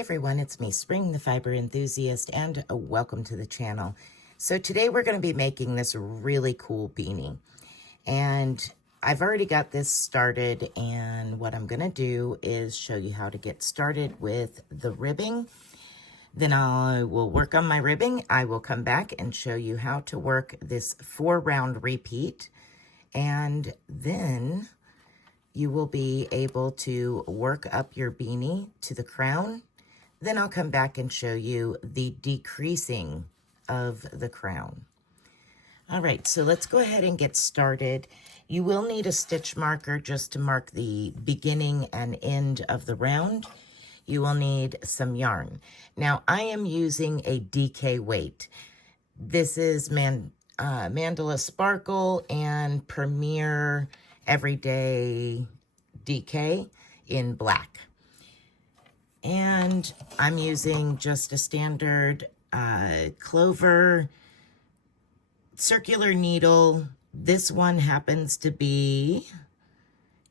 everyone, it's me, Spring, the fiber enthusiast, and welcome to the channel. So today we're going to be making this really cool beanie, and I've already got this started, and what I'm going to do is show you how to get started with the ribbing. Then I will work on my ribbing. I will come back and show you how to work this 4-round repeat, and then you will be able to work up your beanie to the crown. Then I'll come back and show you the decreasing of the crown. All right, so let's go ahead and get started. You will need a stitch marker just to mark the beginning and end of the round. You will need some yarn. Now, I am using a DK weight. This is Mandala Sparkle and Premier Everyday DK in black. And I'm using just a standard clover circular needle. This one happens to be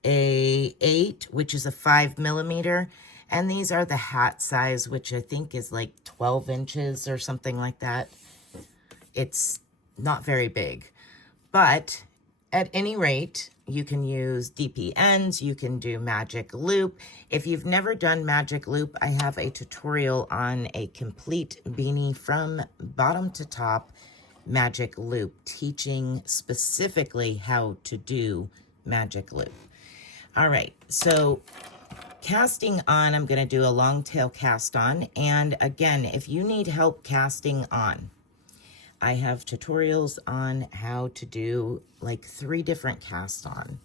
a 8, which is a 5mm. And these are the hat size, which I think is like 12 inches or something like that. It's not very big, but at any rate, you can use DP ends, you can do magic loop. If you've never done magic loop, I have a tutorial on a complete beanie from bottom to top magic loop, teaching specifically how to do magic loop. All right, so casting on, I'm gonna do a long tail cast on. And again, if you need help casting on, I have tutorials on how to do like 3 different cast on.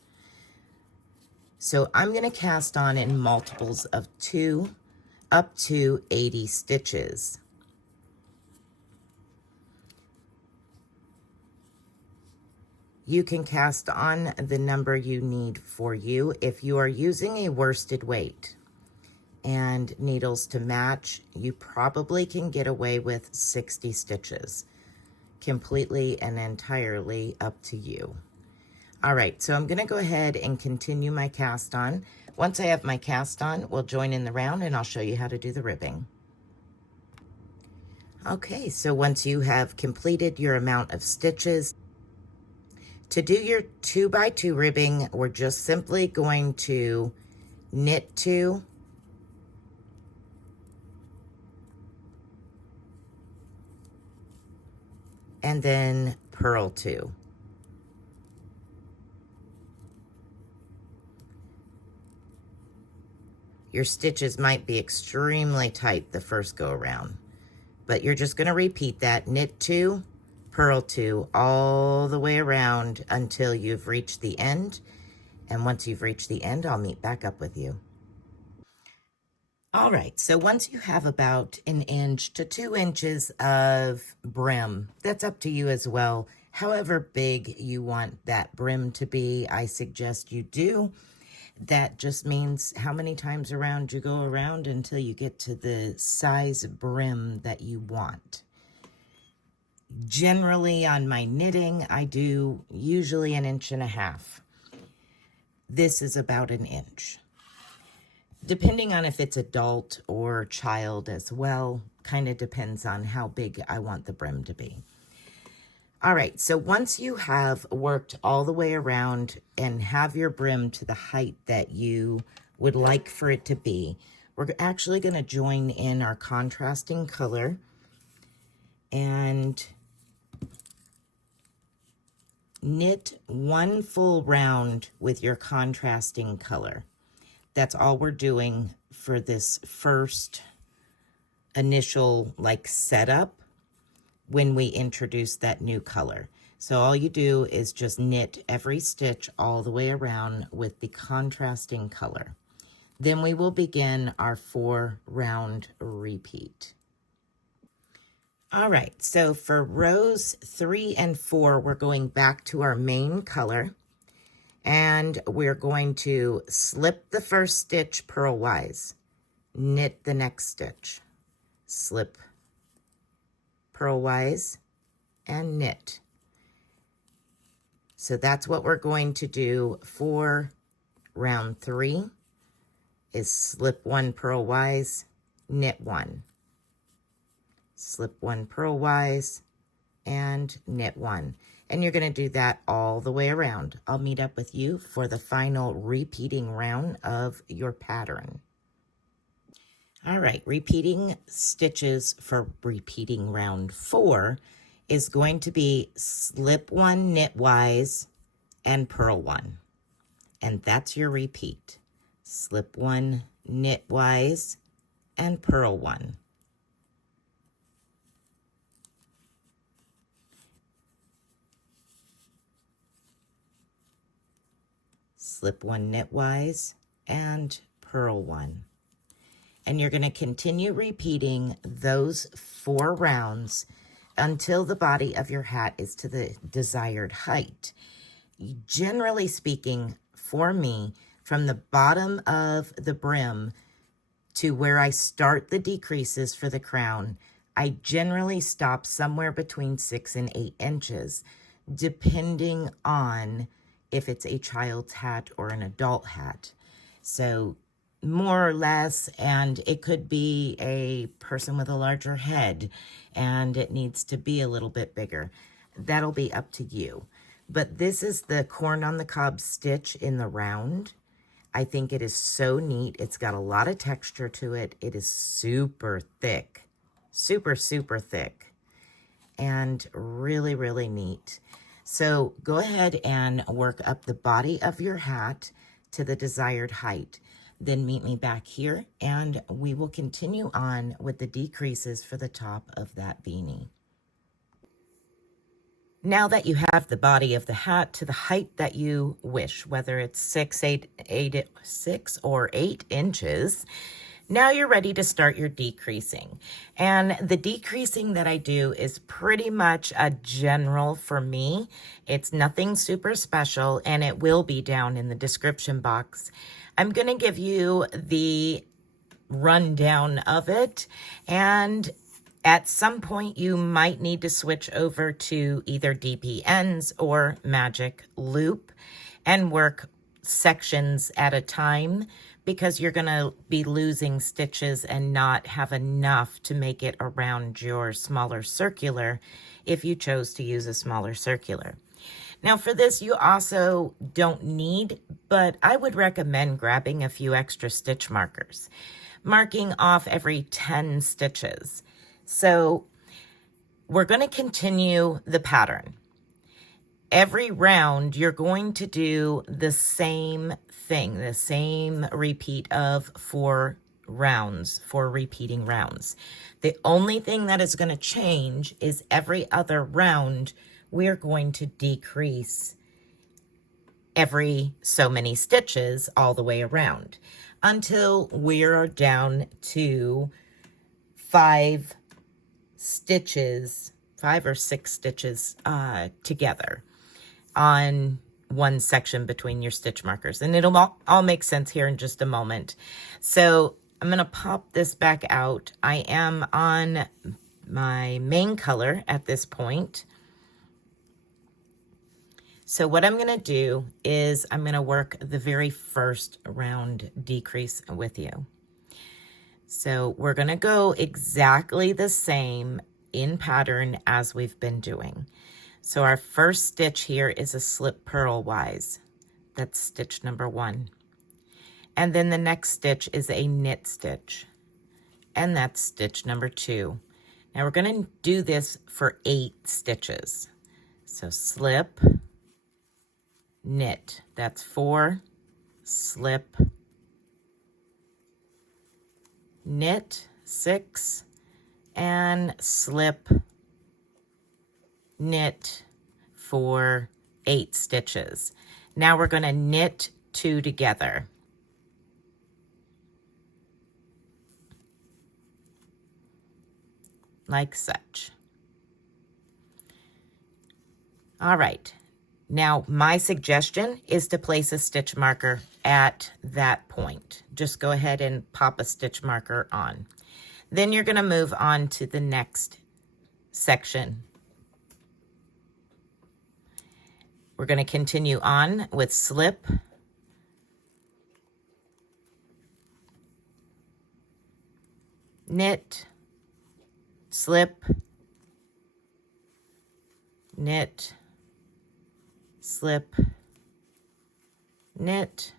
So I'm going to cast on in multiples of 2 up to 80 stitches. You can cast on the number you need for you. If you are using a worsted weight and needles to match, you probably can get away with 60 stitches. Completely and entirely up to you. All right, so I'm gonna go ahead and continue my cast on. Once I have my cast on, we'll join in the round and I'll show you how to do the ribbing. Okay, so once you have completed your amount of stitches, to do your 2x2 ribbing, we're just simply going to knit 2, and then purl 2. Your stitches might be extremely tight the first go around, but you're just going to repeat that, knit 2, purl 2, all the way around until you've reached the end. And once you've reached the end, I'll meet back up with you. All right, so once you have about 1 inch to 2 inches of brim, that's up to you as well. However big you want that brim to be, I suggest you do. That just means how many times around you go around until you get to the size brim that you want. Generally on my knitting, I do usually 1.5 inches. This is about 1 inch. Depending on if it's adult or child as well, kind of depends on how big I want the brim to be. All right, so once you have worked all the way around and have your brim to the height that you would like for it to be, we're actually going to join in our contrasting color and knit 1 full round with your contrasting color. That's all we're doing for this first initial like setup when we introduce that new color. So all you do is just knit every stitch all the way around with the contrasting color. Then we will begin our 4-round repeat. All right, so for rows 3 and 4, we're going back to our main color. And we're going to slip the first stitch purlwise, knit the next stitch, slip purlwise, and knit. So that's what we're going to do for round 3, is slip 1 purlwise, knit one, slip one purlwise, and knit one. And you're going to do that all the way around. I'll meet up with you for the final repeating round of your pattern. All right, repeating stitches for repeating round 4 is going to be slip one knitwise and purl one. And that's your repeat. Slip one knitwise and purl one. Slip one knitwise and purl one. And you're going to continue repeating those 4 rounds until the body of your hat is to the desired height. Generally speaking, for me, from the bottom of the brim to where I start the decreases for the crown, I generally stop somewhere between 6 and 8 inches, depending on if it's a child's hat or an adult hat. So more or less, and it could be a person with a larger head and it needs to be a little bit bigger. That'll be up to you. But this is the corn on the cob stitch in the round. I think it is so neat. It's got a lot of texture to it. It is super thick, super thick, and really, really neat. So go ahead and work up the body of your hat to the desired height. Then meet me back here and we will continue on with the decreases for the top of that beanie. Now that you have the body of the hat to the height that you wish, whether it's 6 or 8 inches, now you're ready to start your decreasing. And the decreasing that I do is pretty much a general for me. It's nothing super special, and it will be down in the description box. I'm going to give you the rundown of it, and at some point you might need to switch over to either DPNs or magic loop and work sections at a time, because you're going to be losing stitches and not have enough to make it around your smaller circular if you chose to use a smaller circular. Now for this, you also don't need, but I would recommend grabbing a few extra stitch markers, marking off every 10 stitches. So we're going to continue the pattern. Every round, you're going to do the same thing, the same repeat of 4 rounds, 4 repeating rounds. The only thing that is going to change is every other round, we're going to decrease every so many stitches all the way around until we're down to 5 stitches, 5 or 6 stitches together on one section between your stitch markers. And it'll all make sense here in just a moment. So I'm going to pop this back out. I am on my main color at this point. So what I'm going to do is I'm going to work the very first round decrease with you. So we're going to go exactly the same in pattern as we've been doing. So our first stitch here is a slip purlwise. That's stitch number 1. And then the next stitch is a knit stitch. And that's stitch number 2. Now we're going to do this for 8 stitches. So slip, knit. That's 4, slip, knit, 6, and slip, knit for 8 stitches. Now we're going to knit 2 together. Like such. All right. Now, my suggestion is to place a stitch marker at that point. Just go ahead and pop a stitch marker on. Then you're going to move on to the next section. We're going to continue on with slip, knit, slip, knit, slip, knit,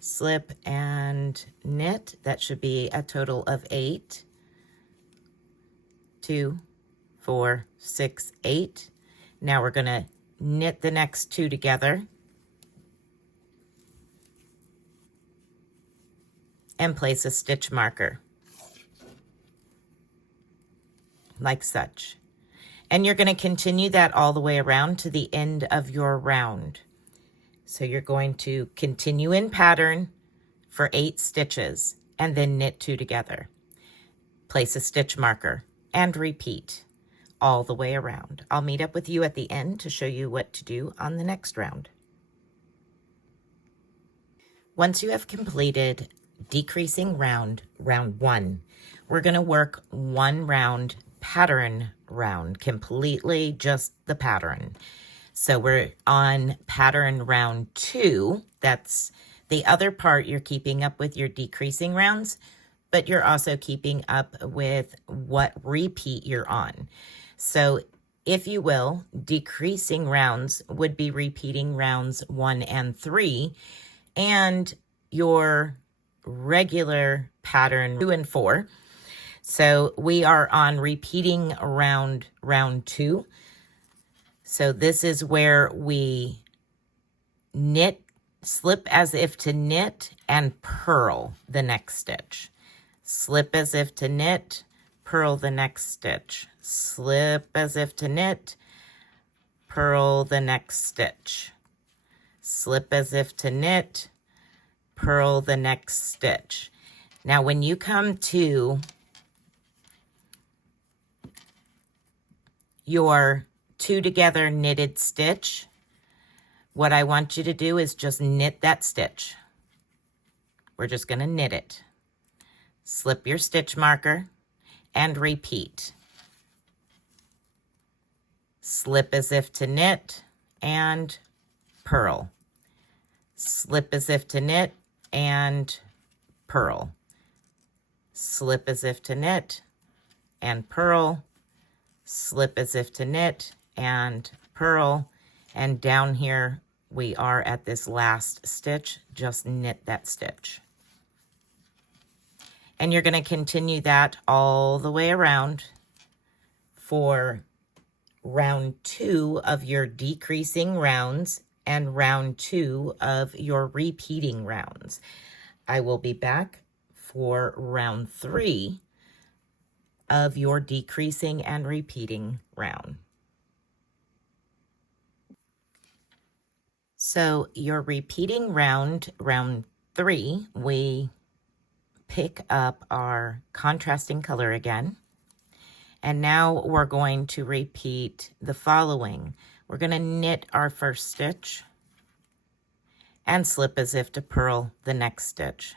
slip, and knit. That should be a total of 8. 2, 4, 6, 8. Now we're going to knit the next 2 together and place a stitch marker like such. And you're going to continue that all the way around to the end of your round. So you're going to continue in pattern for 8 stitches and then knit 2 together. Place a stitch marker and repeat all the way around. I'll meet up with you at the end to show you what to do on the next round. Once you have completed decreasing round 1, we're going to work 1 round pattern round, completely just the pattern. So we're on pattern round 2. That's the other part. You're keeping up with your decreasing rounds, but you're also keeping up with what repeat you're on. So if you will, decreasing rounds would be repeating rounds 1 and 3, and your regular pattern 2 and 4. So we are on repeating round 2. So this is where we knit, slip as if to knit, and purl the next stitch. Slip as if to knit, purl the next stitch. Slip as if to knit, purl the next stitch. Slip as if to knit, purl the next stitch. Now when you come to your 2 together knitted stitch, what I want you to do is just knit that stitch. We're just going to knit it. Slip your stitch marker and repeat. Slip as if to knit and purl. Slip as if to knit and purl. Slip as if to knit and purl. Slip as if to knit and purl. And down here we are at this last stitch. Just knit that stitch. And you're going to continue that all the way around for round 2 of your decreasing rounds and round 2 of your repeating rounds. I will be back for round 3 of your decreasing and repeating round. So your repeating round 3, we pick up our contrasting color again. And now we're going to repeat the following. We're going to knit our first stitch and slip as if to purl the next stitch.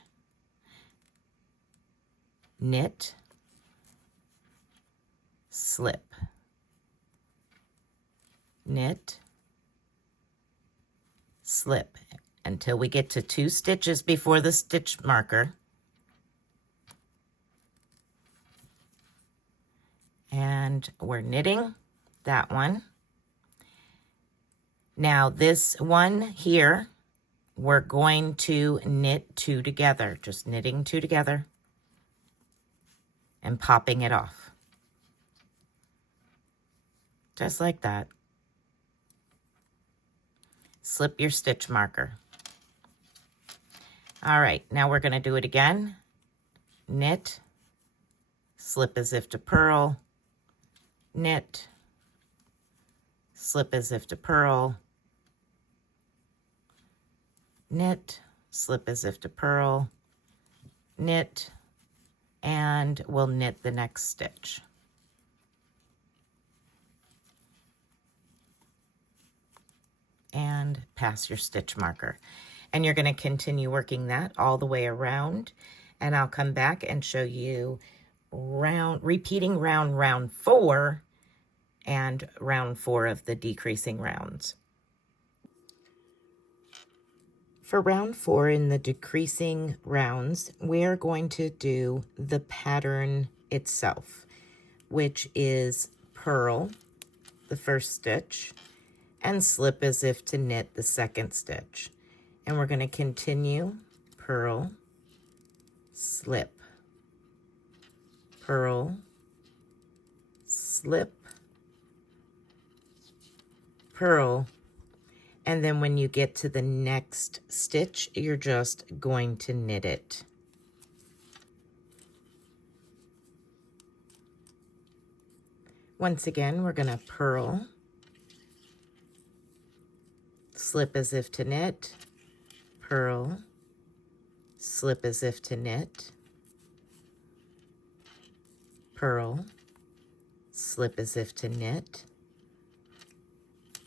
Knit, slip, knit, slip, until we get to 2 stitches before the stitch marker. And we're knitting that one. Now this one here, we're going to knit 2 together, just knitting 2 together and popping it off. Just like that. Slip your stitch marker. All right, now we're going to do it again. Knit, slip as if to purl, knit, slip as if to purl, knit, slip as if to purl, knit, and we'll knit the next stitch. And pass your stitch marker. And you're going to continue working that all the way around, and I'll come back and show you repeating round 4 and round 4 of the decreasing rounds. For round 4 in the decreasing rounds, we are going to do the pattern itself, which is purl the first stitch and slip as if to knit the second stitch. And we're going to continue purl, slip, purl, slip, purl, and then when you get to the next stitch, you're just going to knit it. Once again, we're going to purl, slip as if to knit, purl, slip as if to knit, purl, slip as if to knit,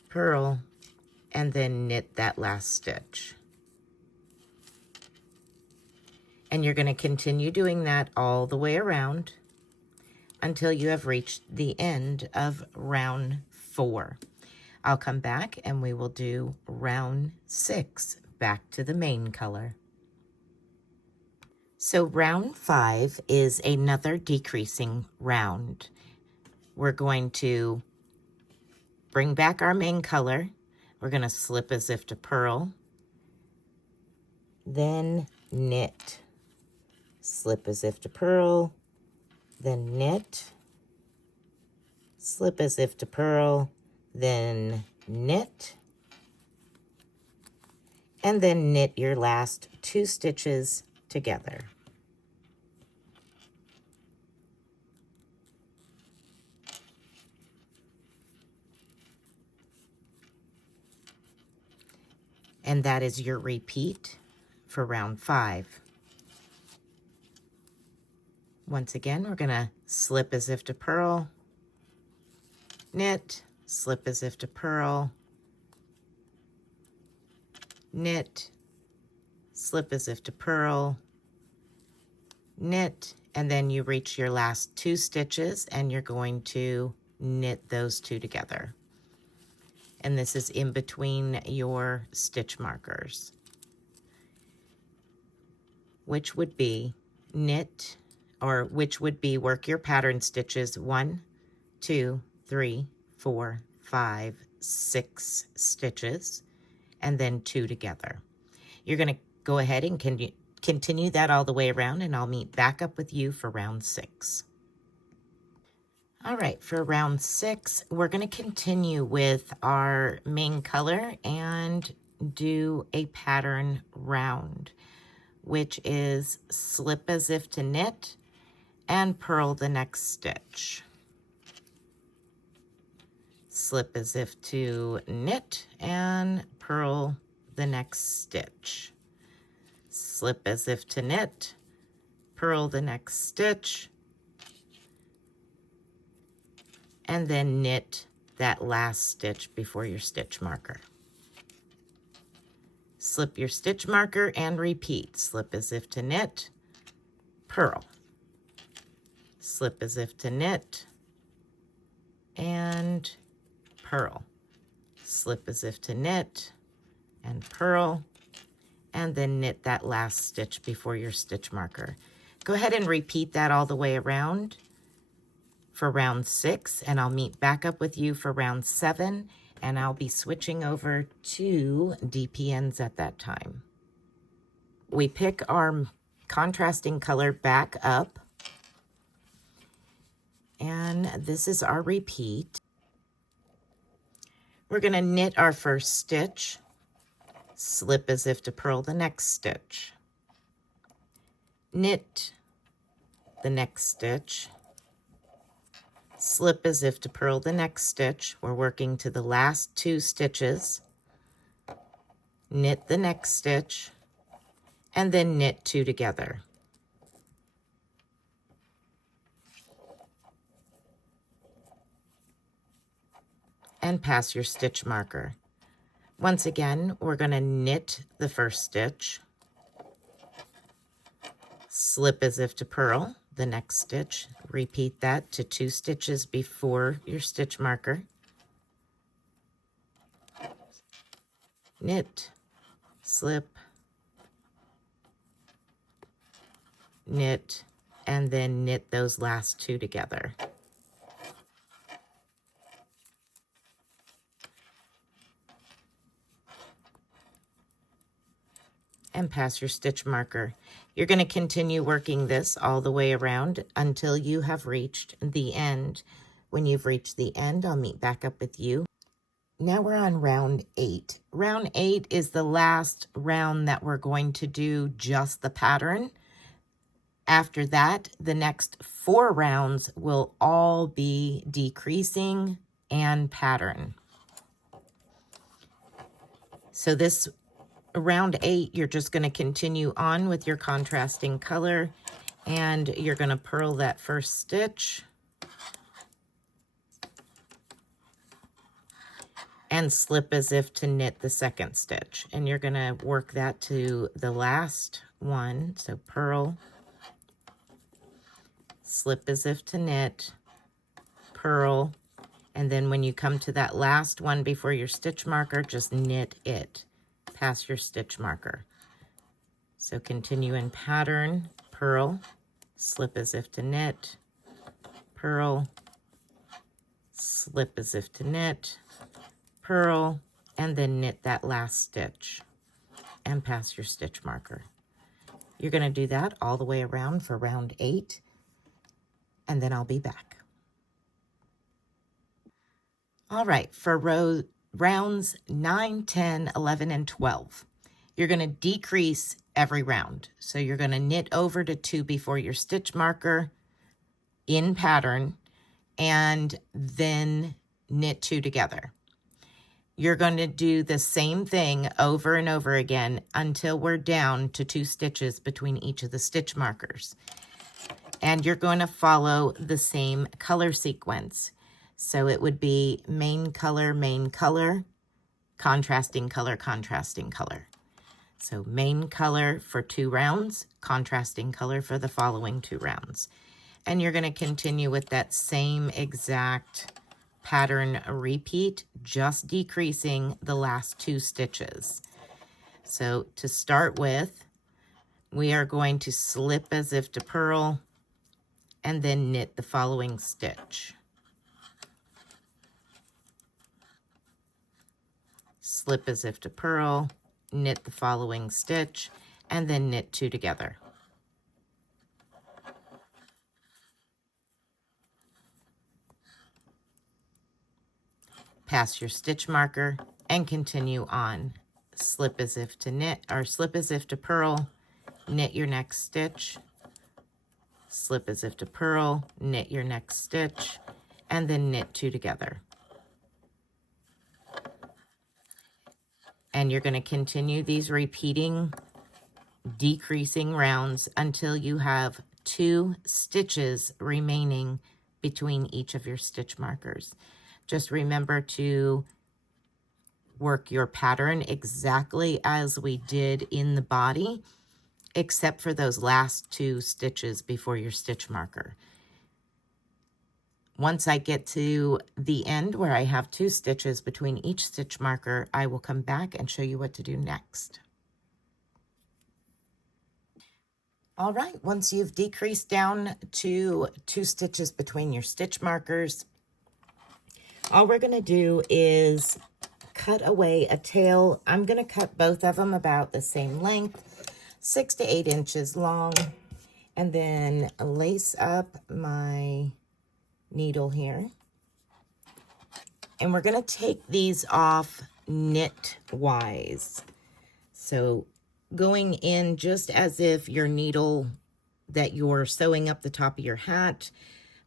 purl, and then knit that last stitch. And you're going to continue doing that all the way around until you have reached the end of round 4. I'll come back and we will do round 6, back to the main color. So round 5 is another decreasing round. We're going to bring back our main color. We're going to slip as if to purl, then knit, slip as if to purl, then knit, slip as if to purl, then knit, and then knit your last 2 stitches together. And that is your repeat for round 5. Once again, we're going to slip as if to purl, knit, slip as if to purl, knit, slip as if to purl, knit, and then you reach your last 2 stitches and you're going to knit those 2 together. And this is in between your stitch markers, which would be knit, or which would be work your pattern stitches 1, 2, 3, 4, 5, 6 stitches, and then 2 together. You're going to go ahead and continue that all the way around, and I'll meet back up with you for round 6. All right, for round 6, we're going to continue with our main color and do a pattern round, which is slip as if to knit and purl the next stitch. Slip as if to knit and purl the next stitch. Slip as if to knit, purl the next stitch, and then knit that last stitch before your stitch marker. Slip your stitch marker and repeat. Slip as if to knit, purl. Slip as if to knit, and purl. Slip as if to knit, and purl, and then knit that last stitch before your stitch marker. Go ahead and repeat that all the way around for round 6, and I'll meet back up with you for round 7, and I'll be switching over to DPNs at that time. We pick our contrasting color back up, and this is our repeat. We're going to knit our first stitch, slip as if to purl the next stitch, knit the next stitch, slip as if to purl the next stitch. We're working to the last 2 stitches, knit the next stitch, and then knit 2 together. And pass your stitch marker. Once again, we're going to knit the first stitch, slip as if to purl the next stitch. Repeat that to 2 stitches before your stitch marker. Knit, slip, knit, and then knit those last two together. And pass your stitch marker. You're going to continue working this all the way around until you have reached the end. When you've reached the end, I'll meet back up with you. Now we're on round 8. Round 8 is the last round that we're going to do just the pattern. After that, the next 4 rounds will all be decreasing and pattern. So this round 8, you're just going to continue on with your contrasting color, and you're going to purl that first stitch and slip as if to knit the second stitch. And you're going to work that to the last one. So purl, slip as if to knit, purl, and then when you come to that last one before your stitch marker, just knit it past your stitch marker. So continue in pattern, purl, slip as if to knit, purl, slip as if to knit, purl, and then knit that last stitch and pass your stitch marker. You're going to do that all the way around for round 8, and then I'll be back. All right, for rounds 9, 10, 11, and 12, you're going to decrease every round. So you're going to knit over to 2 before your stitch marker in pattern, and then knit 2 together. You're going to do the same thing over and over again until we're down to 2 stitches between each of the stitch markers. And you're going to follow the same color sequence. So it would be main color, contrasting color, contrasting color. So main color for 2 rounds, contrasting color for the following 2 rounds. And you're going to continue with that same exact pattern repeat, just decreasing the last 2 stitches. So to start with, we are going to slip as if to purl and then knit the following stitch. Slip as if to purl, knit the following stitch, and then knit 2 together. Pass your stitch marker and continue on. Slip as if to knit, or slip as if to purl, knit your next stitch, slip as if to purl, knit your next stitch, and then knit 2 together. And you're going to continue these repeating, decreasing rounds until you have 2 stitches remaining between each of your stitch markers. Just remember to work your pattern exactly as we did in the body, except for those last 2 stitches before your stitch marker. Once I get to the end where I have 2 stitches between each stitch marker, I will come back and show you what to do next. All right, once you've decreased down to 2 stitches between your stitch markers, all we're going to do is cut away a tail. I'm going to cut both of them about the same length, 6 to 8 inches long, and then lace up my needle here. And we're going to take these off knitwise. So going in just as if your needle that you're sewing up the top of your hat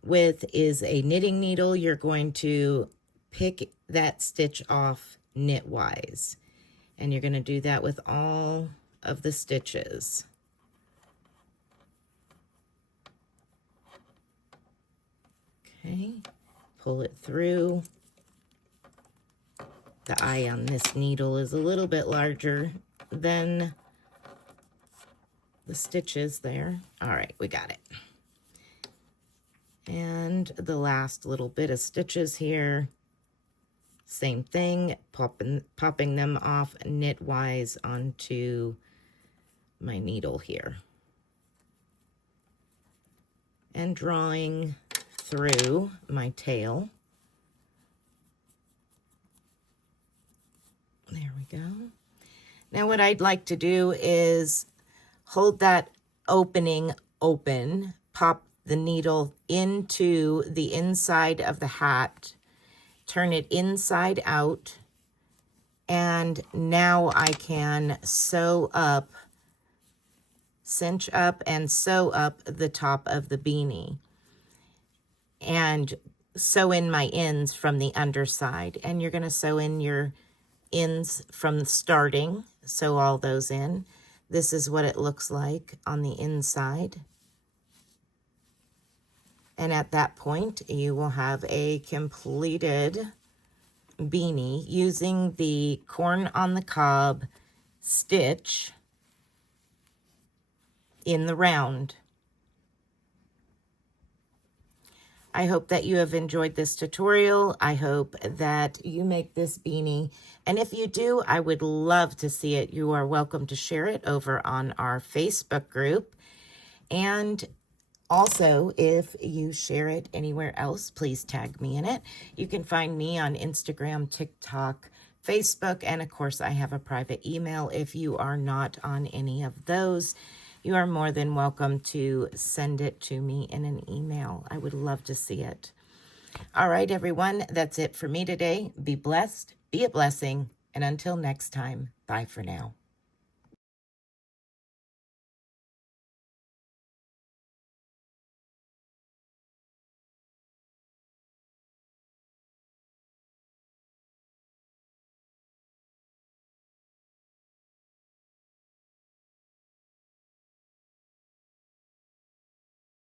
with is a knitting needle, you're going to pick that stitch off knitwise. And you're going to do that with all of the stitches. Okay, pull it through. The eye on this needle is a little bit larger than the stitches there. All right, we got it. And the last little bit of stitches here, same thing, popping them off knitwise onto my needle here. and drawing through my tail. There we go. Now what I'd like to do is hold that opening open, pop the needle into the inside of the hat, turn it inside out, and now I can sew up, cinch up and sew up the top of the beanie and sew in my ends from the underside. And you're going to sew in your ends from starting, sew all those in. This is what it looks like on the inside. And at that point, you will have a completed beanie using the corn on the cob stitch in the round. I hope that you have enjoyed this tutorial. I hope that you make this beanie. And if you do, I would love to see it. You are welcome to share it over on our Facebook group. And also, if you share it anywhere else, please tag me in it. You can find me on Instagram, TikTok, Facebook, and of course, I have a private email. If you are not on any of those, you are more than welcome to send it to me in an email. I would love to see it. All right, everyone, that's it for me today. Be blessed, be a blessing, and until next time, bye for now.